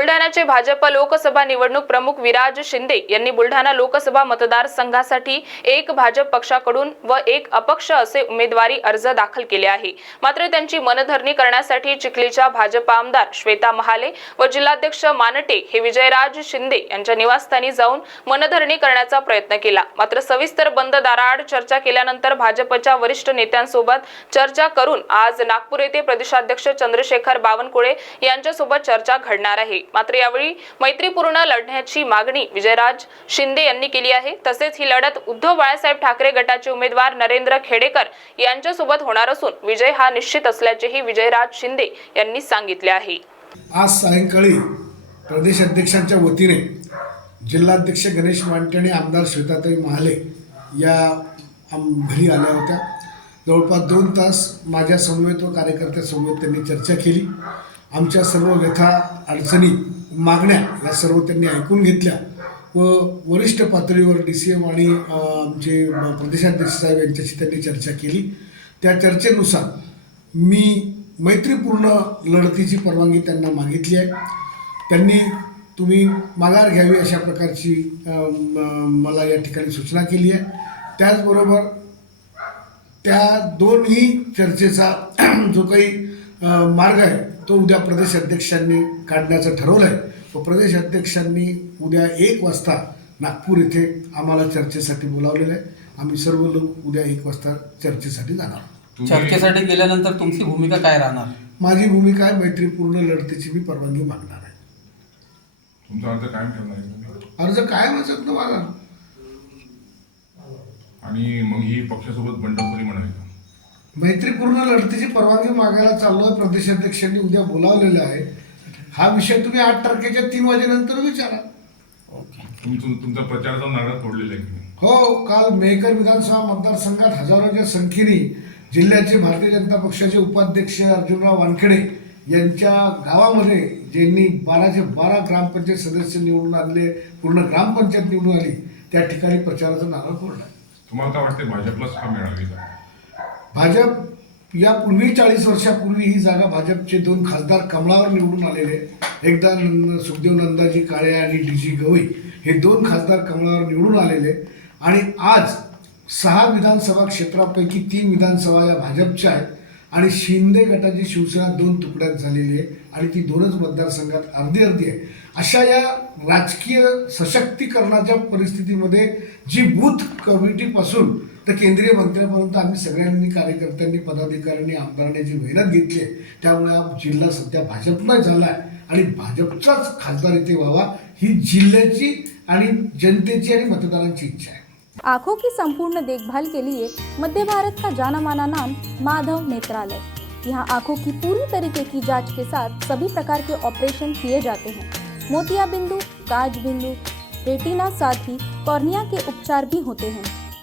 बुलढाण्याचे भाजप लोकसभा निवडणूक प्रमुख विराज शिंदे यांनी बुलढाणा लोकसभा मतदारसंघासाठी एक भाजप पक्षाकडून व एक अपक्ष असे उमेदवारी अर्ज दाखल केले आहे. मात्र त्यांची मनधरणी करण्यासाठी चिखलीच्या भाजप आमदार श्वेता महाले व जिल्हाध्यक्ष मानटे हे विजयराज शिंदे यांच्या निवासस्थानी जाऊन मनधरणी करण्याचा प्रयत्न केला. मात्र सविस्तर बंद दाराआड चर्चा केल्यानंतर भाजपच्या वरिष्ठ नेत्यांसोबत चर्चा करून आज नागपूर येथे प्रदेशाध्यक्ष चंद्रशेखर बावनकुळे यांच्यासोबत चर्चा घडणार आहे. मात्र यावेळी मैत्रीपूर्ण लढण्याची मागणी विजयराज शिंदे यांनी केली आहे. तसेच ही लढत उद्धव बाळासाहेब ठाकरे गटाचे उमेदवार नरेंद्र खेडेकर यांच्यासोबत होणार असून विजय हा निश्चित असल्याचेही विजयराज शिंदे यांनी सांगितले आहे. आज सायंकाळी प्रदेश अध्यक्षांच्या वतीने जिल्हाध्यक्ष गणेश मांटे आणि आमदार श्वेताताई महाले या घरी आल्या होत्या. जवळपास दोन तास माझ्या समवेत व कार्यकर्त्यासमवेत त्यांनी चर्चा केली. आमच्या सर्व व्यथा अडचणी मागण्या या सर्व त्यांनी ऐकून घेतल्या. व वरिष्ठ पातळीवर डी सी एम आणि आमचे प्रदेशाध्यक्ष साहेब यांच्याशी त्यांनी चर्चा केली. त्या चर्चेनुसार मी मैत्रीपूर्ण लढतीची परवानगी त्यांना मागितली आहे. त्यांनी तुम्ही माघार घ्यावी अशा प्रकारची मला या ठिकाणी सूचना केली आहे. त्याचबरोबर त्या दोन्ही चर्चेचा जो काही मार्ग आहे. तो उद्या प्रदेश अध्यक्षांनी काढण्याचं ठरवलं आहे व प्रदेश अध्यक्षांनी उद्या एक वाजता नागपूर येथे आम्हाला चर्चेसाठी बोलावलेलं आहे. आम्ही सर्व लोक उद्या एक वाजता चर्चेसाठी जाणार. चर्चेसाठी गेल्यानंतर तुमची भूमिका काय राहणार? माझी भूमिका आहे मैत्रीपूर्ण लढतीची मी परवानगी मागणार आहे. तुमचा अर्ज कायम ठेवणार आहे तुम्ही? अर्ज काय ना माझा आणि मग ही पक्षासोबत बंडखोरी म्हणाली. मैत्रीपूर्ण लढतीची परवानगी मागायला चाललोय प्रदेशाध्यक्षांनी उद्या बोलावलेलं आहे. हा विषय तुम्ही आठ तारखेच्या तीन वाजेनंतर विचारा. तुमचा प्रचाराचा नारळ फोडलेला आहे? हो काल मेहकर विधानसभा मतदारसंघात हजारोच्या संख्येने जिल्ह्याचे भारतीय जनता पक्षाचे उपाध्यक्ष अर्जुनराव वानखेडे यांच्या गावामध्ये ज्यांनी बाराचे बारा ग्रामपंचायत सदस्य निवडून आणले पूर्ण ग्रामपंचायत निवडून आली त्या ठिकाणी प्रचाराचा नारळ फोडला. तुम्हाला काय वाटते भाजपलाच का मिळावी का भाजप यापूर्वी चाळीस वर्षापूर्वी ही जागा भाजपचे दोन खासदार कमळावर निवडून आलेले. एकदा सुखदेव नंदाजी काळे आणि डी जी गवई हे दोन खासदार कमळावर निवडून आलेले. आणि आज सहा विधानसभा क्षेत्रापैकी तीन विधानसभा या भाजपच्या आहेत. आणि शिंदे गटाची शिवसेना दोन तुकड्यात झालेली आहे आणि ती दोनच मतदारसंघात अर्धी अर्धी आहे. अशा या राजकीय सशक्तीकरणाच्या परिस्थितीमध्ये जी बूथ कमिटीपासून तर केंद्रीय मंत्र्यापर्यंत आम्ही सगळ्यांनी कार्यकर्त्यांनी पदाधिकाऱ्यांनी आमदारांनी जी मेहनत घेतली आहे त्यामुळे हा जिल्हा सध्या भाजपमय झाला आहे आणि भाजपचाच खासदार इथे व्हावा ही जिल्ह्याची आणि जनतेची आणि मतदारांची इच्छा आहे. आंखों की संपूर्ण देखभाल के लिए मध्य भारत का जाना माना नाम माधव नेत्रालय. यहाँ आंखों की पूरी तरीके की जांच के साथ सभी प्रकार के ऑपरेशन किए जाते हैं। मोतिया बिंदु काज बिंदु रेटिना साथ ही कॉर्निया के उपचार भी होते हैं।